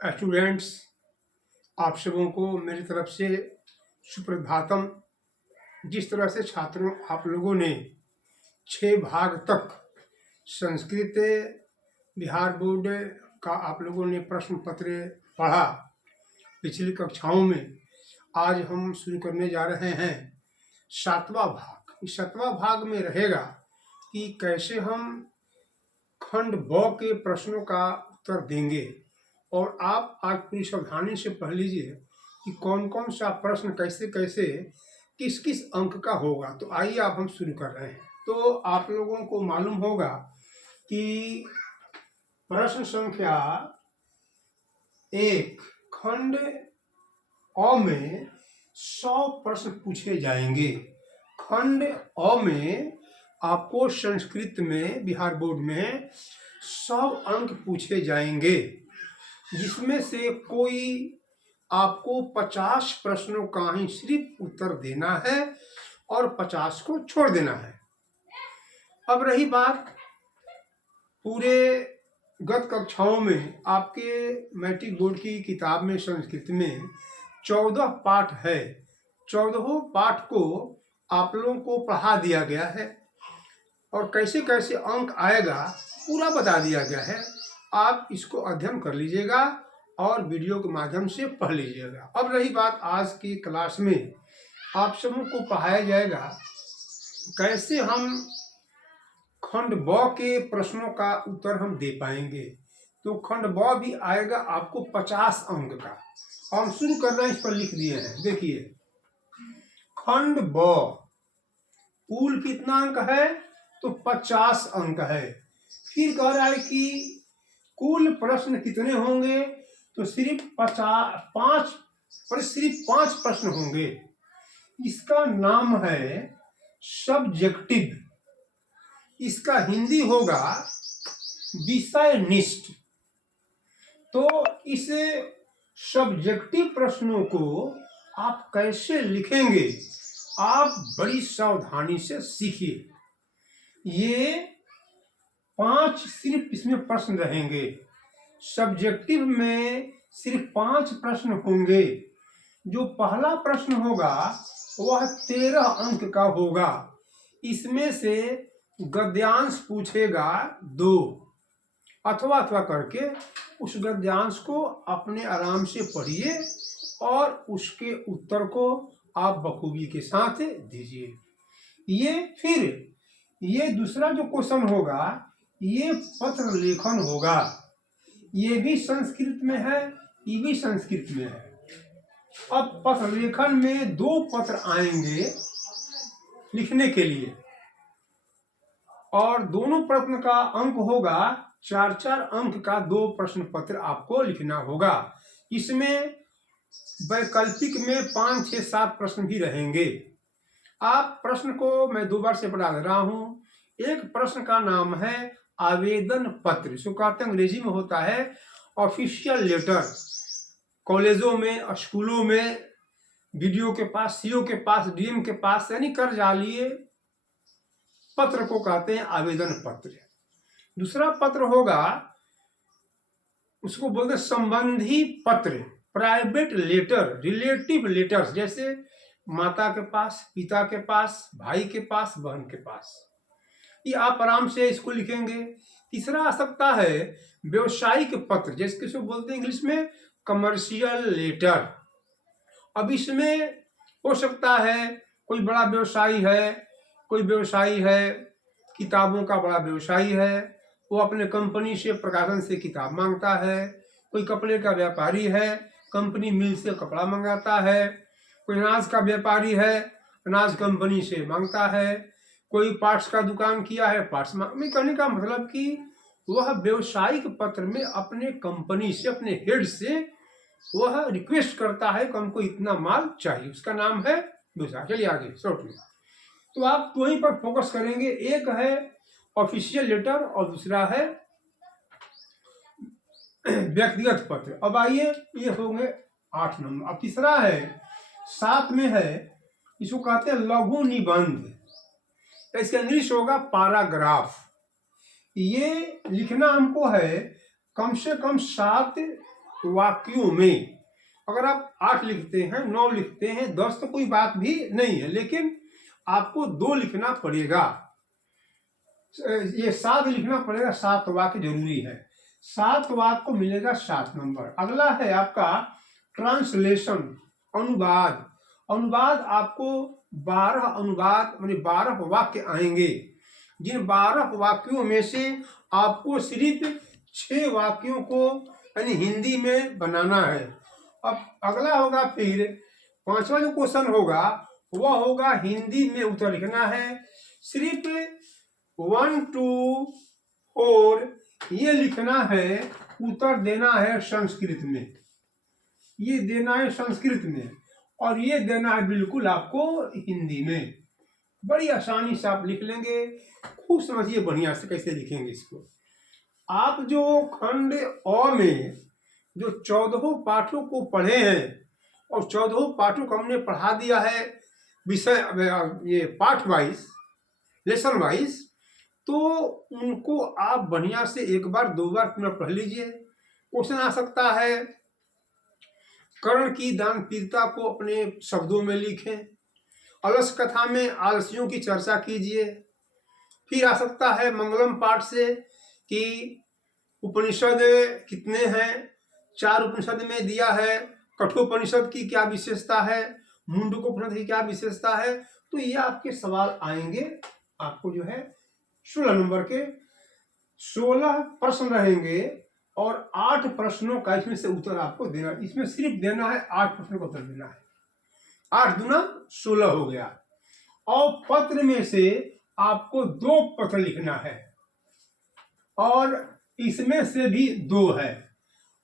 Students, आप सबों को मेरी तरफ से सुप्रभातम। जिस तरह से छात्रों आप लोगों ने 6 भाग तक संस्कृत बिहार बोर्ड का आप लोगों ने प्रश्न पत्र पढ़ा पिछली कक्षाओं में, आज हम शुरू करने जा रहे हैं 7वां भाग। इस 7वां भाग में रहेगा कि कैसे हम खंड ब के प्रश्नों का उत्तर देंगे। और आप आज पूरी सावधानी से पढ़ लीजिए कि कौन कौन सा प्रश्न कैसे कैसे किस किस अंक का होगा। तो आइए आप हम शुरू कर रहे हैं। तो आप लोगों को मालूम होगा कि प्रश्न संख्या 1 खंड अ में 100 प्रश्न पूछे जाएंगे। खंड अ में आपको संस्कृत में बिहार बोर्ड में 100 अंक पूछे जाएंगे, जिसमें से कोई आपको 50 प्रश्नों का ही सिर्फ उत्तर देना है और 50 को छोड़ देना है। अब रही बात पूरे गत कक्षाओं में, आपके मैट्रिक बोर्ड की किताब में संस्कृत में 14 पाठ है। 14 पाठ को आप लोगों को पढ़ा दिया गया है और कैसे कैसे अंक आएगा पूरा बता दिया गया है। आप इसको अध्ययन कर लीजिएगा और वीडियो के माध्यम से पढ़ लीजिएगा। अब रही बात आज की क्लास में, आप सबों को पढ़ाया जाएगा कैसे हम खंड ब के प्रश्नों का उत्तर हम दे पाएंगे। तो खंड ब भी आएगा आपको 50 अंक का। हम शुरू कर रहे हैं, इस पर लिख दिए हैं, देखिए खंड ब कुल कितना अंक है तो 50 अंक है। फिर कह रहा है कि कुल प्रश्न कितने होंगे तो सिर्फ 5 प्रश्न होंगे। इसका नाम है सब्जेक्टिव, इसका हिंदी होगा विषय निष्ठ। तो इस सब्जेक्टिव प्रश्नों को आप कैसे लिखेंगे, आप बड़ी सावधानी से सीखिए। ये 5 सिर्फ इसमें प्रश्न रहेंगे। सब्जेक्टिव में सिर्फ 5 प्रश्न होंगे। जो पहला प्रश्न होगा वह 13 अंक का होगा। इसमें से गद्यांश पूछेगा 2, अथवा करके उस गद्यांश को अपने आराम से पढ़िए और उसके उत्तर को आप बखूबी के साथ दीजिए। ये दूसरा जो क्वेश्चन होगा ये पत्र लेखन होगा। ये भी संस्कृत में है, ये भी संस्कृत में है। अब पत्र लेखन में 2 पत्र आएंगे लिखने के लिए और दोनों प्रश्न का अंक होगा 4-4 अंक का 2 प्रश्न पत्र आपको लिखना होगा। इसमें वैकल्पिक में 5, 6, 7 प्रश्न भी रहेंगे। आप प्रश्न को मैं 2 बार से पढ़ा दे रहा हूं। एक प्रश्न का नाम है आवेदन पत्र, इसको कहते हैं अंग्रेजी में होता है ऑफिशियल लेटर। कॉलेजों में, स्कूलों में, बीडीओ के पास, सीओ के पास, डीएम के पास, यानी कर्जालीय पत्र को कहते हैं आवेदन पत्र। दूसरा पत्र होगा, उसको बोलते हैं संबंधी पत्र, प्राइवेट लेटर, रिलेटिव लेटर्स, जैसे माता के पास, पिता के पास, भाई के पास, बहन के पास। ये आप आराम से इसको लिखेंगे। तीसरा आ सकता है व्यवसायिक पत्र, जिसको बोलते हैं इंग्लिश में कमर्शियल लेटर। अब इसमें हो सकता है कोई बड़ा व्यवसायी है, किताबों का बड़ा व्यवसायी है, वो अपने कंपनी से, प्रकाशन से किताब मांगता है। कोई कपड़े का व्यापारी है, कंपनी मिल से कपड़ा मंगाता है। कोई अनाज का व्यापारी है, अनाज कंपनी से मांगता है। कोई पार्ट्स का दुकान किया है, पार्ट्स में। कहने का मतलब कि वह व्यवसायिक पत्र में अपने कंपनी से, अपने हेड से वह रिक्वेस्ट करता है कि हमको इतना माल चाहिए, उसका नाम है व्यवसाय। चलिए आगे शॉर्ट में। तो आप वहीं पर फोकस करेंगे। एक है ऑफिशियल लेटर और दूसरा है व्यक्तिगत पत्र। अब आइए, ये हो गए 8 नंबर। अब तीसरा है 7 में है, इसको कहते हैं लघु निबंध, इसका इंग्लिश होगा पैराग्राफ। ये लिखना हमको है कम से कम 7 वाक्यों में। अगर आप 8 लिखते हैं, 9 लिखते हैं, 10 तो कोई बात भी नहीं है, लेकिन आपको 2 लिखना पड़ेगा, ये 7 लिखना पड़ेगा। 7 वाक्य जरूरी है, 7 वाक्य को मिलेगा 7 नंबर। अगला है आपका ट्रांसलेशन, अनुवाद। अनुवाद आपको 12 अनुवाद माने 12 वाक्य आएंगे, जिन 12 वाक्यों में से आपको सिर्फ 6 वाक्यों को यानी हिंदी में बनाना है। अब अगला होगा फिर 5वां जो क्वेश्चन होगा वह होगा हिंदी में उत्तर लिखना है। सिर्फ 1 to 4 ये लिखना है, उत्तर देना है संस्कृत में, ये देना है संस्कृत में, और ये देना है बिल्कुल आपको हिंदी में। बड़ी आसानी से आप लिख लेंगे। खूब समझिए बढ़िया से कैसे लिखेंगे इसको। आप जो खंड अ में जो 14 पाठों को पढ़े हैं, और 14 पाठों को हमने पढ़ा दिया है विषय ये पाठ वाइज, लेसन वाइज, तो उनको आप बढ़िया से एक बार 2 बार पुनः पढ़ लीजिए। क्वेश्चन आ सकता है कर्ण की दानप्रियता को अपने शब्दों में लिखें। अलस कथा में आलसियों की चर्चा कीजिए। फिर आ सकता है मंगलम पाठ से कि उपनिषद कितने हैं, 4 उपनिषद में दिया है, कठोपनिषद की क्या विशेषता है, मुंडकोपनिषद की क्या विशेषता है। तो ये आपके सवाल आएंगे। आपको जो है 16 नंबर के 16 प्रश्न रहेंगे, और 8 प्रश्नों का इसमें से उत्तर आपको देना। इसमें सिर्फ देना है 8 प्रश्नों का उत्तर देना है। 8 दूना 16 हो गया। और पत्र में से आपको 2 पत्र लिखना है, और इसमें से भी 2 है,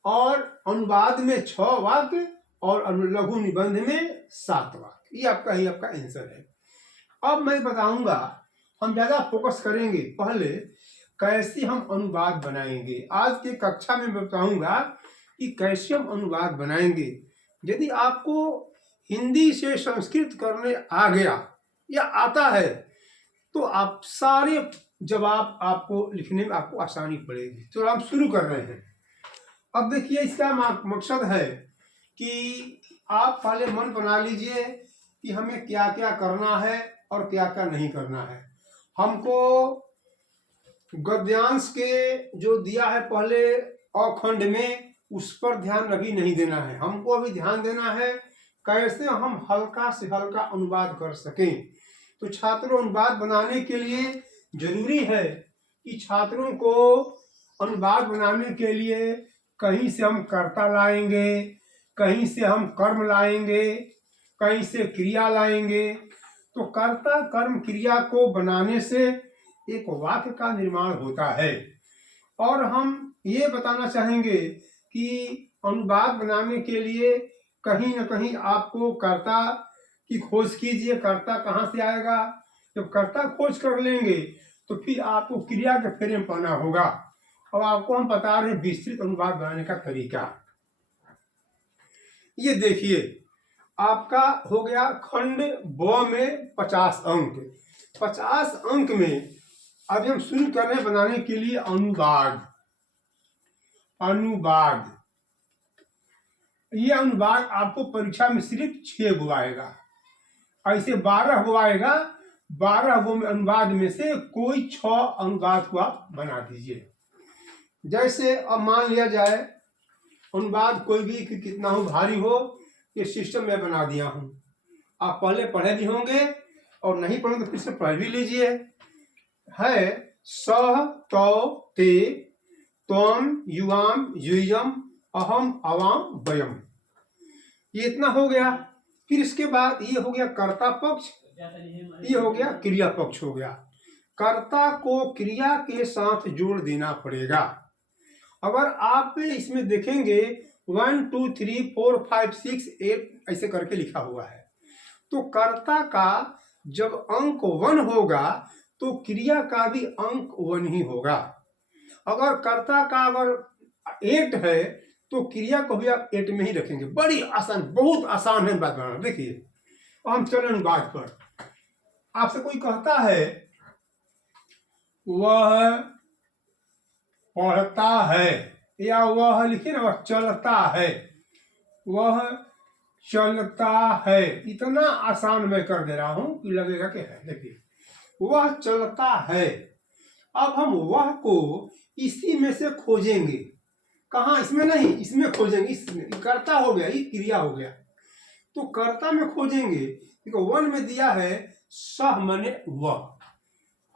और अनुवाद में 6 वाक्य, और लघु निबंध में 7 वाक्य। ये आपका ही आपका आंसर है। अब मैं बताऊंगा, हम ज्यादा फोकस करेंगे पहले कैसे हम अनुवाद बनाएंगे। आज के कक्षा में बताऊंगा कि कैसे हम अनुवाद बनाएंगे। यदि आपको हिंदी से संस्कृत करने आ गया या आता है, तो आप सारे जवाब आपको लिखने में आपको आसानी पड़ेगी। तो हम शुरू कर रहे हैं। अब देखिए, इसका मकसद है कि आप पहले मन बना लीजिए कि हमें क्या क्या करना है और क्या क्या नहीं करना है। हमको गद्यांश के जो दिया है पहले अखंड में, उस पर ध्यान अभी नहीं देना है। हमको अभी ध्यान देना है कैसे हम हल्का से हल्का अनुवाद कर सकें। तो छात्रों, अनुवाद बनाने के लिए जरूरी है कि छात्रों को अनुवाद बनाने के लिए कहीं से हम कर्ता लाएंगे, कहीं से हम कर्म लाएंगे, कहीं से क्रिया लाएंगे। तो कर्ता कर्म क्रिया को बनाने से एक वाक्य का निर्माण होता है। और हम ये बताना चाहेंगे कि अनुवाद बनाने के लिए कहीं न कहीं आपको कर्ता की खोज कीजिए। कर्ता कहाँ से आएगा? जब कर्ता खोज कर लेंगे तो फिर आपको क्रिया के फेरे में पाना होगा। और आपको हम बता रहे हैं विस्तृत अनुवाद बनाने का तरीका। ये देखिए, आपका हो गया खंड ब में 50 अंक। 50 अंक में अब हम शुरू कर रहे हैं बनाने के लिए अनुवाद। अनुवाद, ये अनुवाद आपको परीक्षा में सिर्फ 6 गो आएगा। ऐसे 12 गो आएगा। 12 गो में अनुवाद में से कोई 6 अनुवाद को आप बना दीजिए। जैसे अब मान लिया जाए अनुवाद कोई भी कितना हो भारी हो, ये सिस्टम में बना दिया हूं। आप पहले पढ़े भी होंगे, और नहीं पढ़े तो फिर से पढ़ भी लीजिए। है सह तौ ते त्वम युवाम युयम अहम अवाम वयम। ये इतना हो गया। फिर इसके बाद ये हो गया कर्ता पक्ष, ये हो गया क्रिया पक्ष हो गया। कर्ता को क्रिया के साथ जोड़ देना पड़ेगा। अगर आप इसमें देखेंगे 1 2 3 4 5 6 8 ऐसे करके लिखा हुआ है, तो कर्ता का जब अंक 1 होगा तो क्रिया का भी अंक 1 ही होगा। अगर कर्ता का अगर 8 है तो क्रिया को भी आप 8 में ही रखेंगे। बड़ी आसान, बहुत आसान है बात बनाना। देखिए, हम चले अनुवाद पर। आपसे कोई कहता है वह पढ़ता है, या वह लिखिए ना, वह चलता है, वह चलता है। इतना आसान मैं कर दे रहा हूं कि लगेगा कि है। देखिए, वह चलता है। अब हम वह को इसी में से खोजेंगे। कहाँ? इसमें नहीं, इसमें खोजेंगे। इसमें कर्ता हो गया, ये क्रिया हो गया, तो कर्ता में खोजेंगे। देखो, वन में दिया है सह मने वह,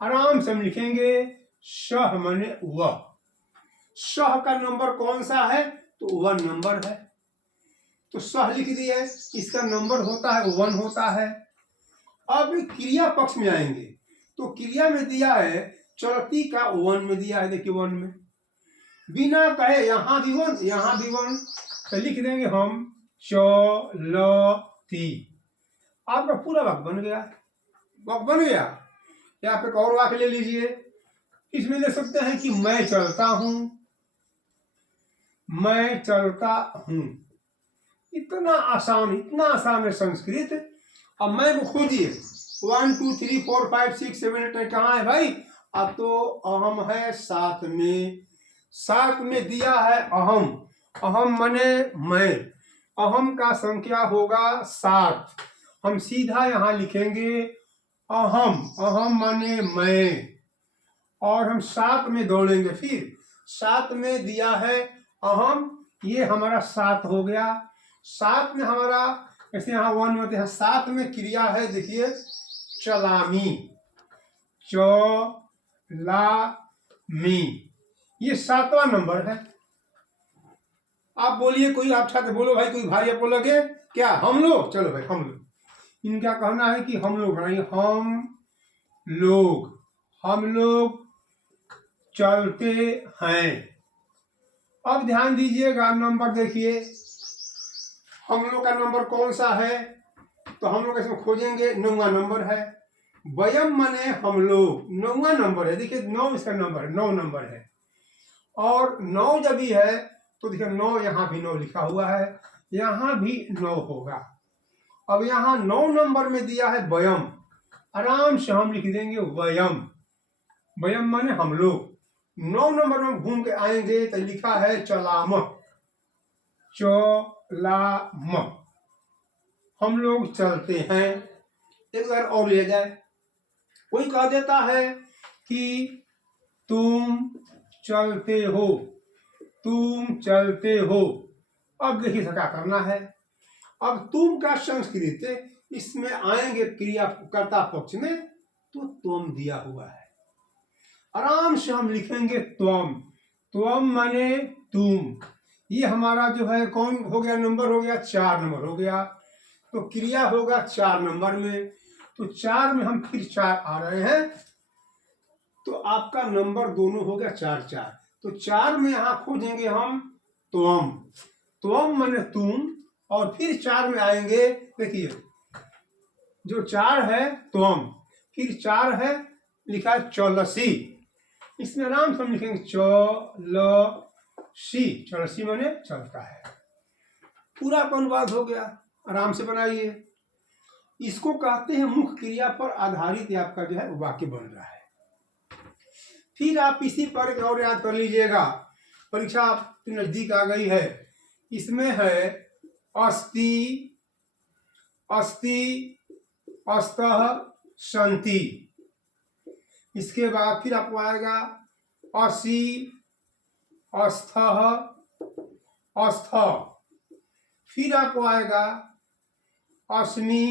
आराम से हम लिखेंगे सह मने वह। सह का नंबर कौन सा है? तो 1 नंबर है, तो सह लिख दिए। इसका नंबर होता है 1 होता है। अब क्रिया पक्ष में आएंगे, तो क्रिया में दिया है चलती का 1 में दिया है। देखिए 1 में बिना कहे यहां भी 1 यहां भी 1, तो लिख देंगे हम चलती। आपका पूरा वाक्य बन गया, वाक्य बन गया। या आप एक और वाक्य ले लीजिए, इसमें ले सकते हैं कि मैं चलता हूं, मैं चलता हूं। इतना आसान है संस्कृत। अब मैं को खोजिए, 1 2 3 4 5 6 7 8 कहाँ है भाई? अब तो अहम है 7 में, 7 में दिया है अहम। अहम मने मैं, अहम का संख्या होगा 7। हम सीधा यहाँ लिखेंगे अहम, अहम माने मैं, और हम 7 में दौड़ेंगे। फिर 7 में दिया है अहम, ये हमारा 7 हो गया। 7 में हमारा, ऐसे यहाँ 1 होते हैं, 7 में क्रिया है। देखिए चलामी, चलामी, ये 7वां नंबर है। आप बोलिए, कोई आप छात्र बोलो भाई, कोई भाई आपको लगे क्या? हम लोग, चलो भाई हम लोग। इनका कहना है कि हम लोग नहीं, हम लोग चलते हैं। अब ध्यान दीजिएगा, नंबर देखिए, हम लोग का नंबर कौन सा है? तो हम लोग इसमें खोजेंगे, 9वां नंबर है। वयम माने हम लोग, 9वां नंबर है। देखिए 9 इसका नंबर है, 9 नंबर है। और 9 जब भी है तो देखिए 9, यहाँ भी 9 लिखा हुआ है, यहाँ भी 9 होगा। अब यहाँ 9 नंबर में दिया है वयम, आराम से हम लिख देंगे वयम। वयम माने हम लोग। 9 नंबर में घूम के आएंगे तो लिखा है चलाम, चलाम, हम लोग चलते हैं। एक बार और लिया जाए, कोई कह देता है कि तुम चलते हो, तुम चलते हो। अब देखिए क्या करना है। अब तुम का संस्कृत इसमें आएंगे क्रिया कर्ता पक्ष में, तो तुम दिया हुआ है, आराम से हम लिखेंगे त्वम। त्वम माने तुम। ये हमारा जो है कौन हो गया? नंबर हो गया 4 नंबर हो गया, तो क्रिया होगा 4 नंबर में। तो 4 में हम फिर 4 आ रहे हैं, तो आपका नंबर दोनों हो गया 4 4। तो 4 में यहां खोजेंगे हम त्वम, त्वम माने तुम, और फिर 4 में आएंगे। देखिए जो 4 है त्वम, फिर 4 है लिखा है चलसी, इसमें आराम से हम लिखेंगे चलसी। चलसी माने चलता है। पूरा अनुवाद हो गया, आराम से बनाइए। इसको कहते हैं मुख्य क्रिया पर आधारित आपका जो है वाक्य बन रहा है। फिर आप इसी पर और याद कर लीजिएगा, परीक्षा आपकी नजदीक आ गई है। इसमें है अस्ति, अस्ति, अस्तः, संति। इसके बाद फिर आपको आएगा असि, अस्थः, अस्थ। फिर आपको आएगा अस्मि,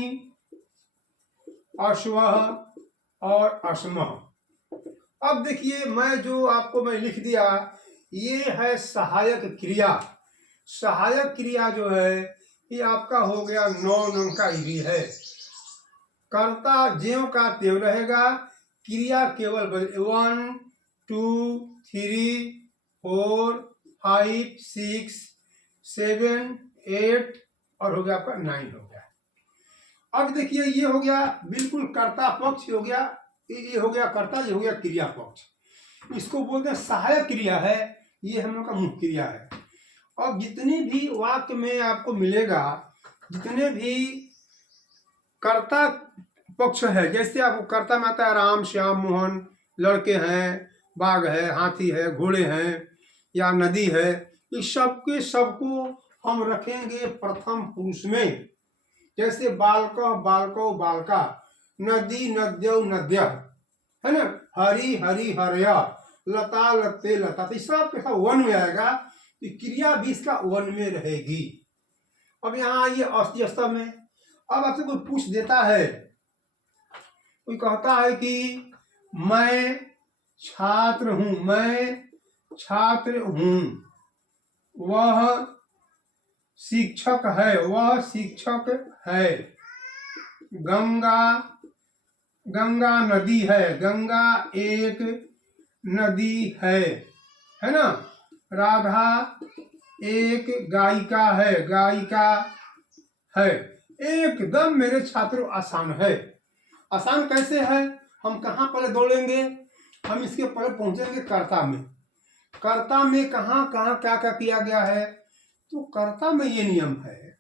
अश्वः और अस्मः। अब देखिए मैं जो आपको मैं लिख दिया, ये है सहायक क्रिया। सहायक क्रिया जो है ये आपका हो गया 9 अंक का भी है। कर्ता ज्यों का त्यों रहेगा, क्रिया केवल 1 2 3 4 5 6 7 8 और हो गया आपका 9 हो गया। अब देखिए ये हो गया बिल्कुल कर्ता पक्ष हो गया, ये हो गया कर्ता, ये हो गया क्रिया पक्ष। इसको बोलते हैं सहायक क्रिया है, ये हम लोग का मुख्य क्रिया है। अब जितनी भी वाक्य में आपको मिलेगा, जितने भी कर्ता पक्ष है, जैसे आपको कर्ता में आता है राम, श्याम, मोहन, लड़के हैं, बाघ है, हाथी है, घोड़े हैं, या नदी है, ये सबके सबको हम रखेंगे प्रथम पुरुष में। जैसे बालकः बालकौ बालका, नदी नद्यौ नद्य, है ना, हरि हरि हरय, लता लते लता, तो सब के सब वन में आएगा, तो क्रिया भी इसका वन में रहेगी। अब यहाँ ये अस्थि अस्त में, अब आपसे कोई पूछ देता है, कोई कहता है कि मैं छात्र हूं, मैं छात्र हूं, वह शिक्षक है, वह शिक्षक है, गंगा गंगा नदी है, गंगा एक नदी है ना, राधा एक गायिका है, गायिका है। एकदम मेरे छात्रों आसान है। आसान कैसे है? हम कहाँ पहले दौड़ेंगे, हम इसके पहले पहुंचेंगे कर्ता में। कर्ता में कहाँ कहाँ क्या क्या किया गया है, तो कर्ता में ये नियम है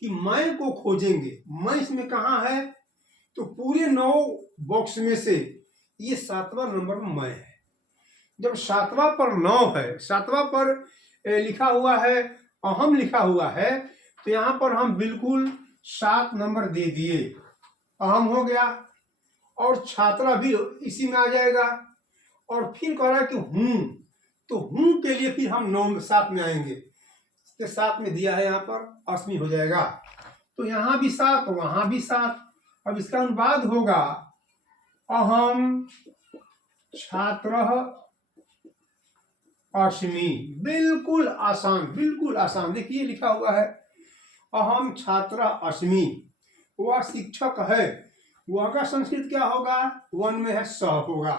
कि मैं को खोजेंगे। मैं इसमें कहाँ है, तो पूरे 9 बॉक्स में से ये 7वां नंबर मैं है। जब 7वां पर 9 है, 7वां पर लिखा हुआ है, अहम लिखा हुआ है, तो यहाँ पर हम बिल्कुल 7 नंबर दे दिए, अहम हो गया, और छात्रा भी इसी में आ जाएगा। और फिर कह रहा है कि हूं, तो हूं के लिए फिर हम 7 में आएंगे, तो 7 में दिया है यहाँ पर अस्मि हो जाएगा। तो यहाँ भी 7, वहां भी 7। अब इसका अनुवाद होगा अहम छात्रः अस्मि। बिल्कुल आसान, बिल्कुल आसान। देखिए लिखा हुआ है अहम छात्र अस्मि, वह शिक्षक है, वह का संस्कृत क्या होगा, वन में है सह होगा।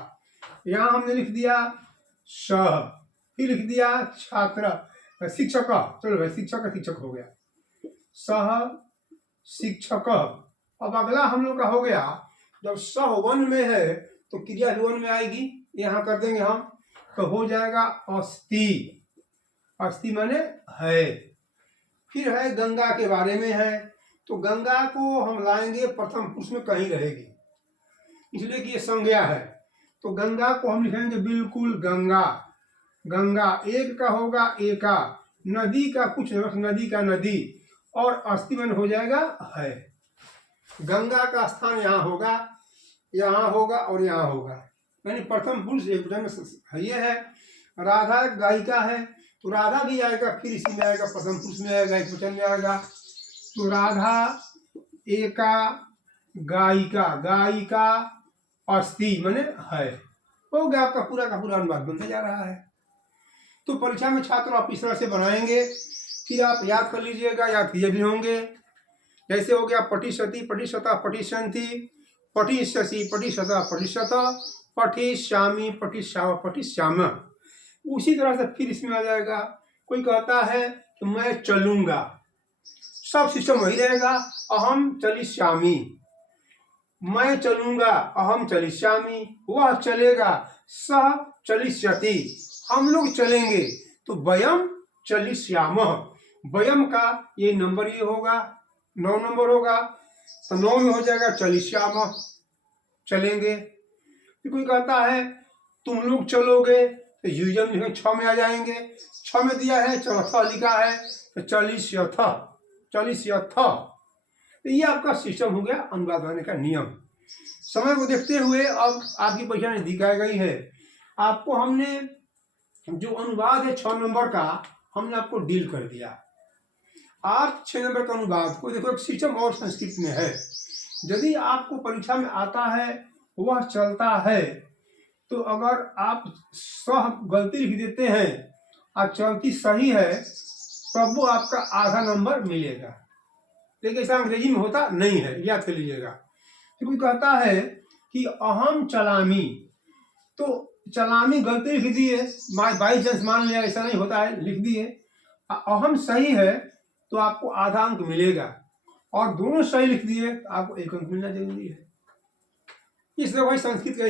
यहाँ हमने लिख दिया सह, फिर लिख दिया छात्र शिक्षक, चलो भाई शिक्षक शिक्षक हो गया, सह शिक्षक। अब अगला हम लोग का हो गया, जब सह वन में है तो क्रिया वन में आएगी, यहाँ कर देंगे हम, तो हो जाएगा अस्ति। अस्ति माने है। फिर है गंगा के बारे में है, तो गंगा को हम लाएंगे प्रथम पुरुष में, कहीं रहेगी, इसलिए कि ये संज्ञा है। तो गंगा को हम लिखेंगे बिल्कुल गंगा, गंगा एक का होगा एका, नदी का कुछ नदी का नदी, और अस्ति मन हो जाएगा है। गंगा का स्थान यहाँ होगा, यहाँ होगा और यहाँ होगा, यानी प्रथम पुरुष एक में ये है। राधा गायिका है, तो राधा भी आएगा, फिर इसी में आएगा, प्रथम पुरुष में आएगा, एक वचन में आएगा। तो राधा एका गायिका, गायिका अस्ति माने है। हो गया आपका पूरा का पूरा अनुवाद बनते जा रहा है। तो परीक्षा में छात्र आप इस तरह से बनाएंगे, फिर आप याद कर लीजिएगा, याद किए भी होंगे। जैसे हो गया पठिष्यति पठिष्यता पठिष्यन्ति, पठिष्यसि पठिष्यता पठिष्यता, पठिष्यामि पठिष्याम पठिष्याम। उसी तरह से फिर इसमें आ जाएगा। कोई कहता है कि मैं चलूंगा, सब सिस्टम वही रहेगा, अहम चलिष्यामि, मैं चलूंगा, अहम चलिष्यामि, वह चलेगा, सह चलिष्यति, हम लोग चलेंगे, तो वयम चलिष्यामः, वयम का ये नंबर ये होगा, 9 नंबर होगा, तो 9 में हो जाएगा चलिष्यामः, चलेंगे। फिर कोई कहता है तुम लोग चलोगे, तो युजम लिखेंगे, 6 में आ जाएंगे, 6 में दिया है, चौथा लिखा है, तो चलिष्यथ, चलिष्यथ। तो ये आपका सिस्टम हो गया अनुवाद बनाने का नियम। समय को देखते हुए अब आपकी परीक्षा नजदीक आ गई है, आपको हमने जो अनुवाद है 6 नंबर का, हमने आपको डील कर दिया। आप 6 नंबर का अनुवाद को देखो, एक सिस्टम और संस्कृत में है। यदि आपको परीक्षा में आता है, वह चलता है, तो अगर आप सह गलती लिख देते हैं और चलती सही है, तब वो आपका आधा नंबर मिलेगा। लेकिन ऐसा अंग्रेजी में होता नहीं है, याद कर लीजिएगा। तो कोई कहता है कि अहम चलामी, तो चलामी गलती लिख दिए, बाई चांस मान लिया, ऐसा नहीं होता है, लिख दिए, अहम सही है तो आपको आधा अंक मिलेगा, और दोनों सही लिख दिए तो आपको 1 अंक मिलना जरूरी है। इस तरह भाई संस्कृत का